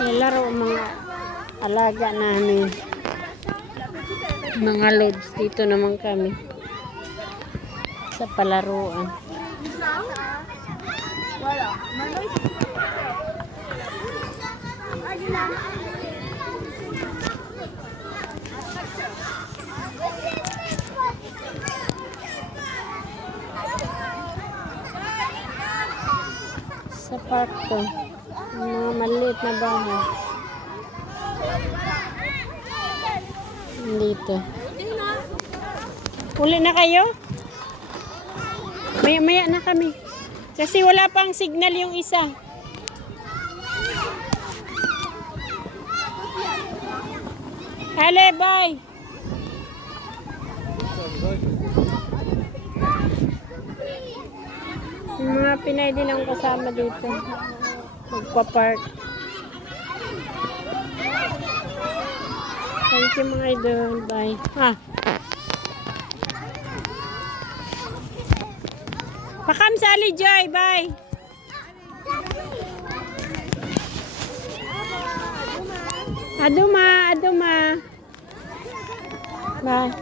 Laro mga alaga namin. Mga lods. Dito naman kami. Sa palaruan. Sa park to. Mga maliit na bahay. Dito. Uli na kayo? Maya na kami. Kasi wala pang signal yung isa. Hale, bye! Yung mga Pinay din ang kasama dito. Magpa-park. Thank you mga idol. Bye. Ha? Pakam sali Joy. Bye. Aduma. Bye.